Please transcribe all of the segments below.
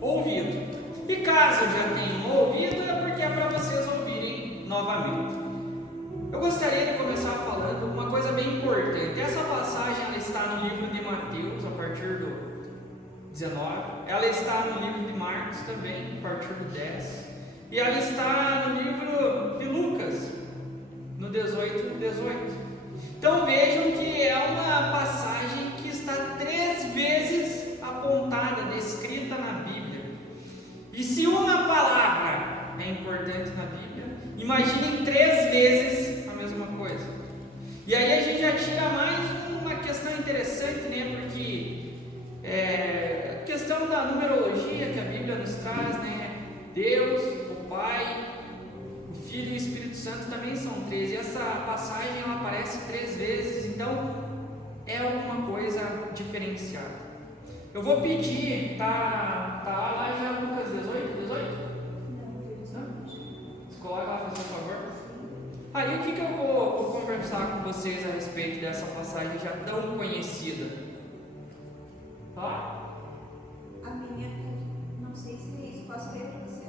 ouvido. E caso já tenham ouvido, é porque é para vocês ouvirem novamente. Eu gostaria de começar falando uma coisa bem importante. Essa passagem ela está no livro de Mateus, a partir do 19. Ela está no livro de Marcos também, a partir do 10. E ela está no livro de Lucas, no 18. Então vejam que é uma passagem que está 3 vezes apontada, descrita na Bíblia. E se uma palavra é importante na Bíblia, imaginem 3 vezes a mesma coisa. E aí a gente já tira mais uma questão interessante, né? Porque a questão da numerologia que a Bíblia nos traz, né? Deus, o Pai, o Filho e o Espírito Santo também são 3. E essa passagem ela aparece 3 vezes, então é alguma coisa diferenciada. Eu vou pedir, tá lá já Lucas 18? Não? Você coloca lá, por favor. Aí o que eu vou conversar com vocês a respeito dessa passagem já tão conhecida? Tá? A minha, não sei se é isso, posso ler para você?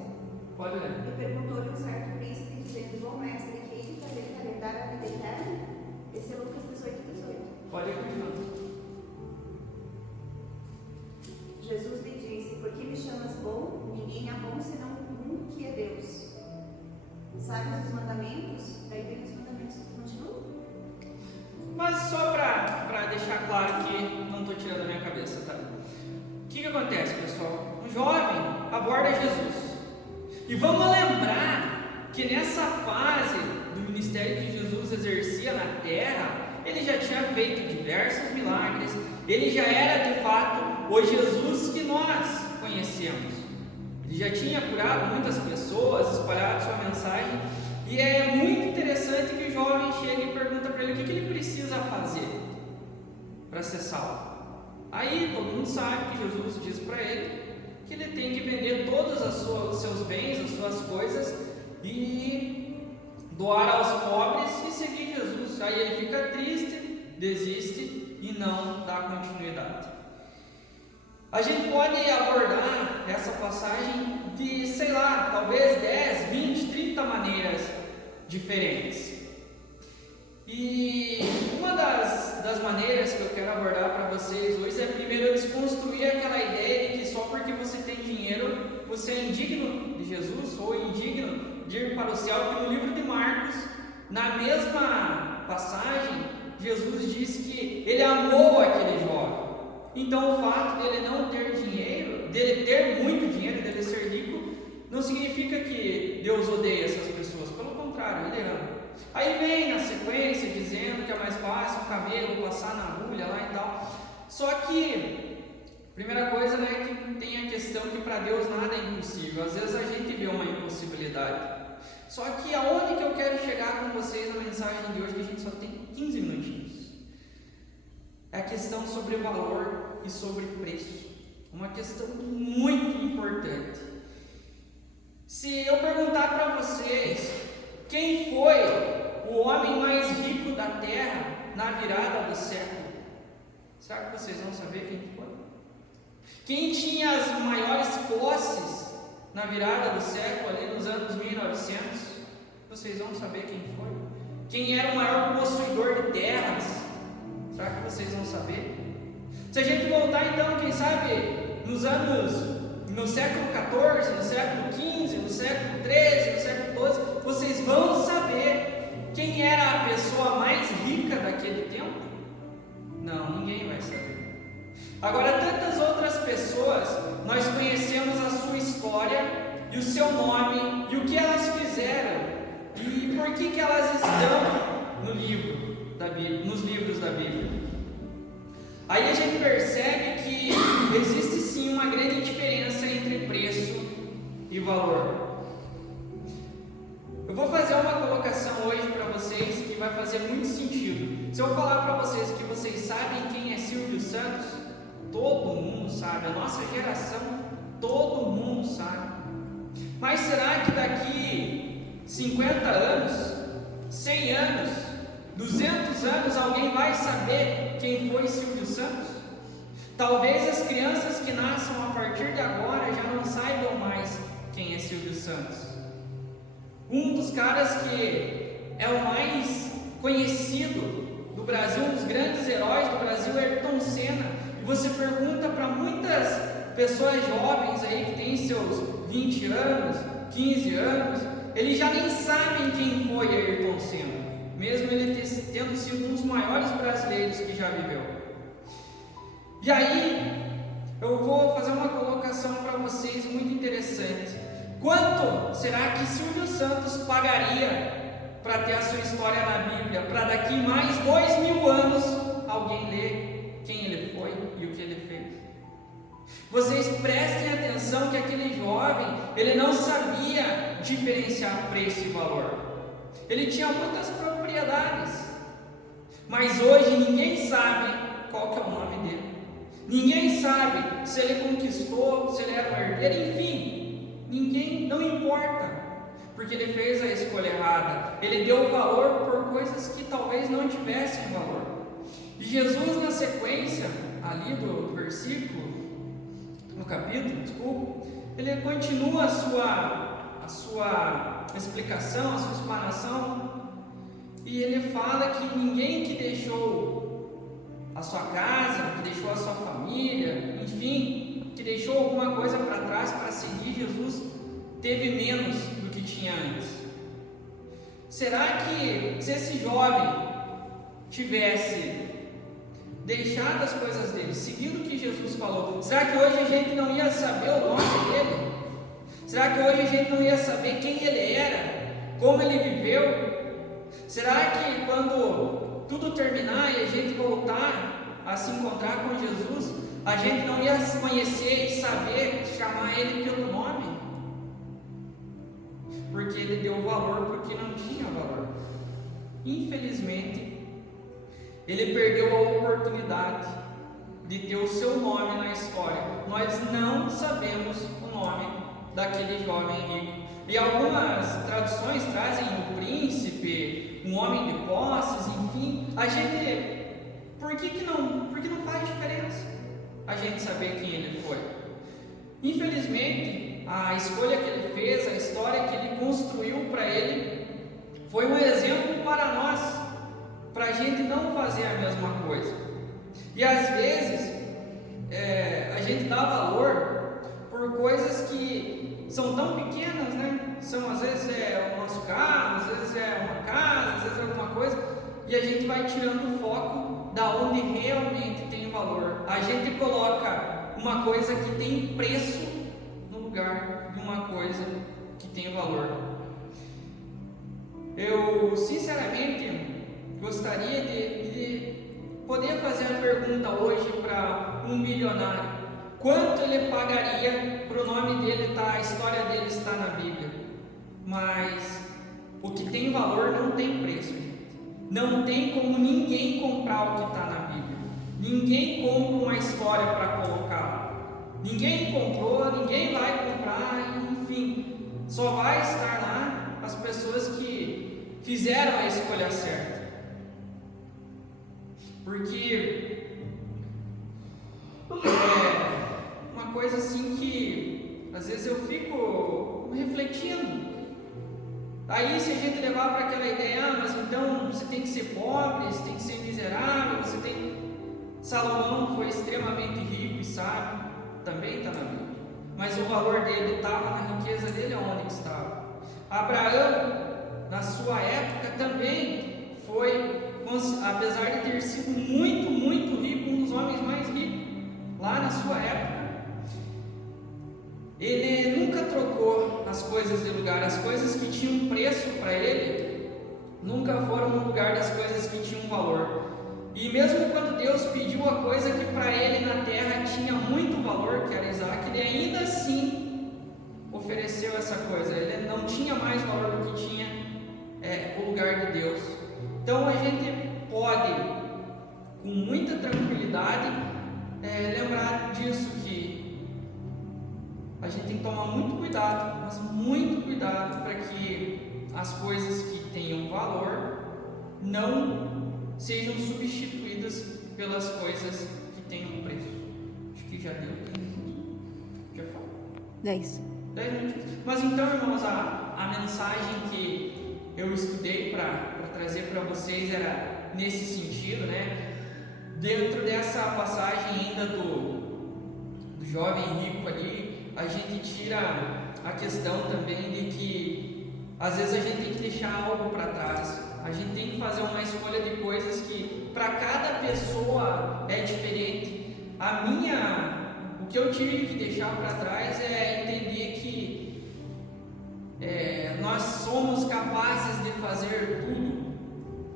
Pode ler. E perguntou-lhe um certo príncipe, dizendo: Bom mestre, que hei de fazer para herdar a vida eterna? Esse é Lucas 18. Pode ir continuando. Jesus lhe disse: Por que me chamas bom? Ninguém é bom senão um que é Deus. Sabes os mandamentos? Daí vem os mandamentos que continuam. Mas só para deixar claro que não estou tirando da minha cabeça, tá? O que acontece, pessoal? Um jovem aborda Jesus. E vamos lembrar que nessa fase do ministério que Jesus exercia na terra, ele já tinha feito diversos milagres. Ele já era de fato o Jesus que nós conhecemos. Ele já tinha curado muitas pessoas, espalhado sua mensagem. E é muito interessante que o jovem chega e pergunta para ele o que ele precisa fazer para ser salvo. Aí todo mundo sabe que Jesus diz para ele que ele tem que vender todos os seus bens, as suas coisas e doar aos pobres e seguir Jesus. Aí ele fica triste, desiste e não dá continuidade. A gente pode abordar essa passagem de, sei lá, talvez 10, 20, 30 maneiras diferentes. E uma das maneiras que eu quero abordar para vocês hoje é primeiro desconstruir aquela ideia de que só porque você tem dinheiro você é indigno de Jesus ou indigno de ir para o céu. Que no livro de Marcos, na mesma passagem, Jesus disse que ele amou aquele jovem. Então o fato dele não ter dinheiro, dele ter muito dinheiro, dele ser rico, não significa que Deus odeia essas pessoas. Pelo contrário, ele ama. Aí vem na sequência dizendo que é mais fácil um camelo passar na agulha lá e tal. Só que, primeira coisa, né, que tem a questão que para Deus nada é impossível. Às vezes a gente vê uma impossibilidade. Só que aonde que eu quero chegar com vocês na mensagem de hoje, que a gente só tem 15 minutinhos, é a questão sobre valor e sobre preço. Uma questão muito importante. Se eu perguntar para vocês quem foi o homem mais rico da terra na virada do século, será que vocês vão saber quem foi? Quem tinha as maiores posses na virada do século, ali nos anos 1900, vocês vão saber quem foi? Quem era o maior possuidor de terras? Será que vocês vão saber? Se a gente voltar então, quem sabe, no século XIV, no século XV, no século XIII, no século XII, vocês vão saber quem era a pessoa mais rica daquele tempo? Não, ninguém vai saber. Agora, tantas outras pessoas, nós conhecemos a sua história e o seu nome e o que elas fizeram e por que elas estão no livro da Bíblia, nos livros da Bíblia. Aí a gente percebe que existe sim uma grande diferença entre preço e valor. Eu vou fazer uma colocação hoje para vocês que vai fazer muito sentido. Se eu falar para vocês que vocês sabem quem é Silvio Santos, todo mundo sabe, a nossa geração, todo mundo sabe. Mas será que daqui 50 anos, 100 anos, 200 anos, alguém vai saber quem foi Silvio Santos? Talvez as crianças que nasçam a partir de agora já não Santos. Um dos caras que é o mais conhecido do Brasil, um dos grandes heróis do Brasil, é Ayrton Senna. E você pergunta para muitas pessoas jovens aí que têm seus 20 anos, 15 anos, eles já nem sabem quem foi Ayrton Senna, mesmo ele tendo sido um dos maiores brasileiros que já viveu. E aí, eu vou fazer uma colocação para vocês muito interessante. Quanto será que Silvio Santos pagaria para ter a sua história na Bíblia, para daqui mais 2000 anos alguém ler quem ele foi e o que ele fez? Vocês prestem atenção que aquele jovem, ele não sabia diferenciar preço e valor. Ele tinha muitas propriedades, mas hoje ninguém sabe qual que é o nome dele. Ninguém sabe se ele conquistou, se ele era um herdeiro, enfim, ninguém, não importa, porque ele fez a escolha errada. Ele deu valor por coisas que talvez não tivessem valor. E Jesus, na sequência ali do versículo, no capítulo, ele continua a sua explicação, a sua explanação, e ele fala que ninguém que deixou a sua casa, que deixou a sua família, enfim, que deixou alguma coisa para trás para seguir Jesus, teve menos do que tinha antes. Será que se esse jovem tivesse deixado as coisas dele, seguindo o que Jesus falou, será que hoje a gente não ia saber o nome dele? Será que hoje a gente não ia saber quem ele era, como ele viveu? Será que quando tudo terminar e a gente voltar a se encontrar com Jesus, a gente não ia se conhecer e saber chamar ele pelo nome? Porque ele deu valor porque não tinha valor. Infelizmente, ele perdeu a oportunidade de ter o seu nome na história. Nós não sabemos o nome daquele jovem rico. E algumas traduções trazem o príncipe, um homem de posses, enfim. A gente, por que não faz diferença a gente saber quem ele foi? Infelizmente, a escolha que ele fez, a história que ele construiu para ele, foi um exemplo para nós, para a gente não fazer a mesma coisa. E às vezes a gente dá valor por coisas que são tão pequenas, né? Às vezes é o nosso carro, às vezes é uma casa, às vezes é alguma coisa, e a gente vai tirando o foco da onde realmente tem valor. A gente coloca uma coisa que tem preço no lugar de uma coisa que tem valor. Eu sinceramente gostaria de poder fazer a pergunta hoje para um milionário: quanto ele pagaria para o nome dele estar, a história dele estar na Bíblia? Mas o que tem valor não tem preço, gente. Não tem como ninguém comprar o que está na Bíblia. Ninguém compra uma história para colocar. Ninguém comprou, ninguém vai comprar, enfim, só vai estar lá as pessoas que fizeram a escolha certa. Porque uma coisa assim que às vezes eu fico refletindo. Aí se a gente levar para aquela ideia, mas então você tem que ser pobre, você tem que ser miserável, você tem... Salomão foi extremamente rico e sábio, também está na Bíblia, mas o valor dele estava na riqueza dele, aonde que estava. Abraão, na sua época, também foi, apesar de ter sido muito, muito rico, um dos homens mais ricos, lá na sua época, ele nunca trocou as coisas de lugar. As coisas que tinham preço para ele nunca foram no lugar das coisas que tinham valor. E mesmo quando Deus pediu a coisa que para ele na terra tinha muito valor, que era Isaac, ele ainda assim ofereceu essa coisa. Ele não tinha mais valor do que tinha o lugar de Deus. Então a gente pode, com muita tranquilidade, lembrar disso, que a gente tem que tomar muito cuidado, mas muito cuidado, para que as coisas que tenham valor não sejam substituídas pelas coisas que tenham preço. Acho que já deu. Já falou. 10. 10 minutinhos. Mas então, irmãos, a mensagem que eu estudei para trazer para vocês era nesse sentido, né? Dentro dessa passagem ainda do jovem rico ali, a gente tira a questão também de que às vezes a gente tem que deixar algo para trás. A gente tem que fazer uma escolha de coisas que para cada pessoa é diferente. O que eu tive que deixar para trás é entender que nós somos capazes de fazer tudo.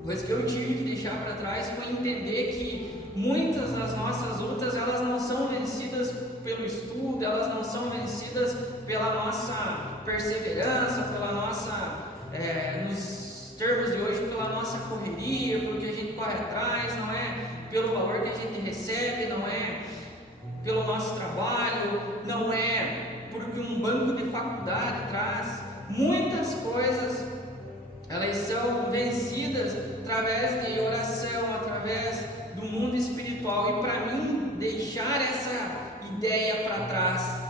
Coisa que eu tive que deixar para trás foi entender que muitas das nossas lutas, elas não são vencidas pelo estudo, elas não são vencidas pela nossa perseverança, pela nossa, nos termos de hoje, pela nossa correria, porque a gente corre atrás, não é pelo valor que a gente recebe, não é pelo nosso trabalho, não é porque um banco de faculdade traz. Muitas coisas, elas são vencidas através de oração, através do mundo espiritual. E para mim, deixar essa ideia para trás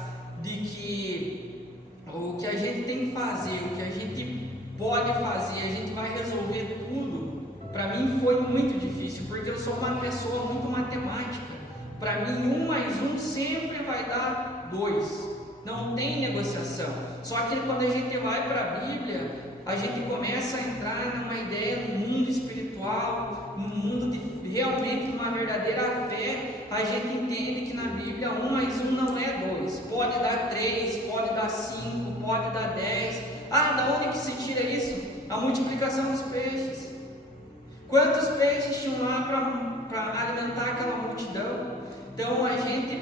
de que o que a gente tem que fazer, o que a gente pode fazer, a gente vai resolver tudo, para mim foi muito difícil, porque eu sou uma pessoa muito matemática. Para mim, 1 mais 1 sempre vai dar 2, não tem negociação. Só que quando a gente vai para a Bíblia, a gente começa a entrar numa ideia do mundo espiritual, no mundo de realmente uma verdadeira fé. A gente entende que na Bíblia 1 mais 1 não é 2, pode dar 3, pode dar 5, pode dar 10. Da onde que se tira isso? A multiplicação dos peixes. Quantos peixes tinham lá para alimentar aquela multidão? Então a gente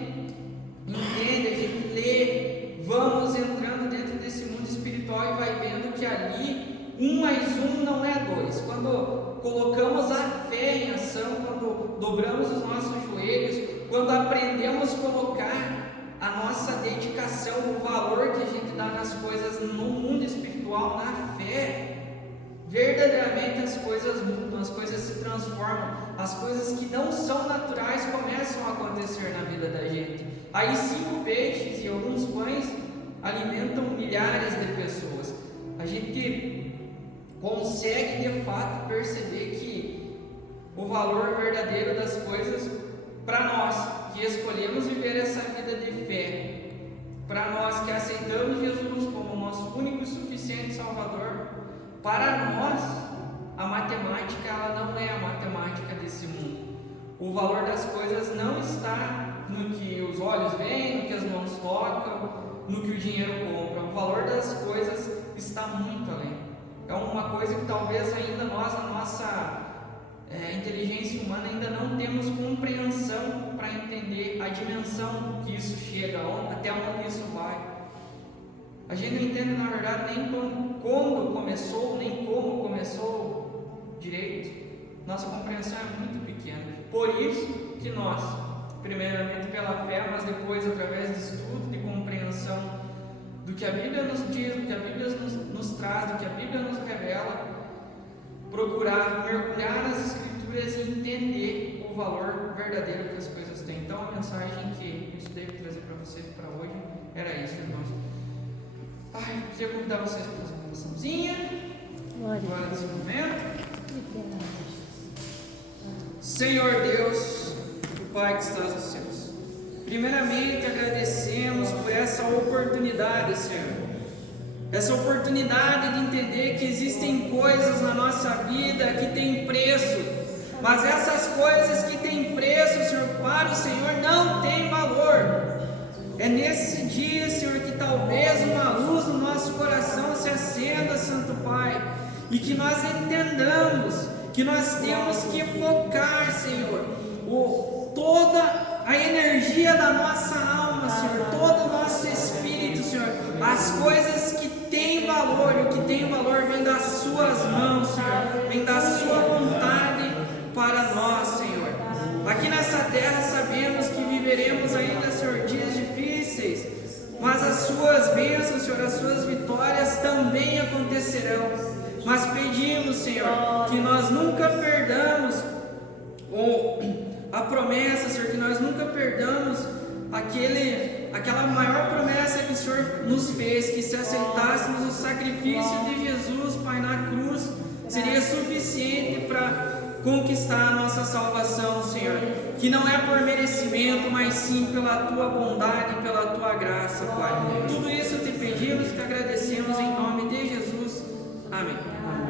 entende, a gente lê, vamos entrando dentro desse mundo espiritual e vai vendo que ali 1 mais 1 não é 2. Quando colocamos a fé em ação, quando dobramos os nossos joelhos, quando aprendemos a colocar a nossa dedicação, o valor que a gente dá nas coisas no mundo espiritual, na fé, verdadeiramente as coisas mudam, as coisas se transformam, as coisas que não são naturais começam a acontecer na vida da gente. Aí 5 peixes e alguns pães alimentam milhares de pessoas. A gente consegue de fato perceber que o valor verdadeiro das coisas, para nós que escolhemos viver essa vida de fé, para nós que aceitamos Jesus como nosso único e suficiente Salvador, para nós a matemática, ela não é a matemática desse mundo. O valor das coisas não está no que os olhos veem, no que as mãos tocam, no que o dinheiro compra. O valor das coisas está muito além. É uma coisa que talvez ainda nós, na nossa inteligência humana, ainda não temos compreensão para entender a dimensão que isso chega, até onde isso vai. A gente não entende, na verdade, nem quando começou, nem como começou direito. Nossa compreensão é muito pequena. Por isso que nós, primeiramente pela fé, mas depois através de estudo, de compreensão do que a Bíblia nos diz, do que a Bíblia nos traz, do que a Bíblia nos revela, procurar mergulhar nas Escrituras e entender o valor verdadeiro que as coisas têm. Então a mensagem que eu estudei para trazer para vocês para hoje era isso, irmãos. Queria convidar vocês para fazer uma oraçãozinha agora nesse momento. Senhor Deus, o Pai que estás nos céus, primeiramente agradecemos por essa oportunidade, Senhor. Essa oportunidade de entender que existem coisas na nossa vida que têm preço, mas essas coisas que têm preço, Senhor, para o Senhor não tem valor. É nesse dia, Senhor, que talvez uma luz no nosso coração se acenda, Santo Pai, e que nós entendamos que nós temos que focar, Senhor, toda a energia da nossa alma, Senhor, todo o nosso espírito, Senhor, as coisas que têm valor, e o que tem valor vem das suas mãos, Senhor, vem da sua vontade para nós, Senhor. Aqui nessa terra sabemos que viveremos ainda, Senhor, dias difíceis, mas as suas bênçãos, Senhor, as suas vitórias também acontecerão. Mas pedimos, Senhor, que nós nunca perdamos a promessa, Senhor, que nós nunca perdamos aquela maior promessa que o Senhor nos fez, que se aceitássemos o sacrifício de Jesus, Pai, na cruz, seria suficiente para conquistar a nossa salvação, Senhor, que não é por merecimento, mas sim pela Tua bondade, pela Tua graça, Pai. Tudo isso te pedimos e te agradecemos em nome de Jesus. Amém.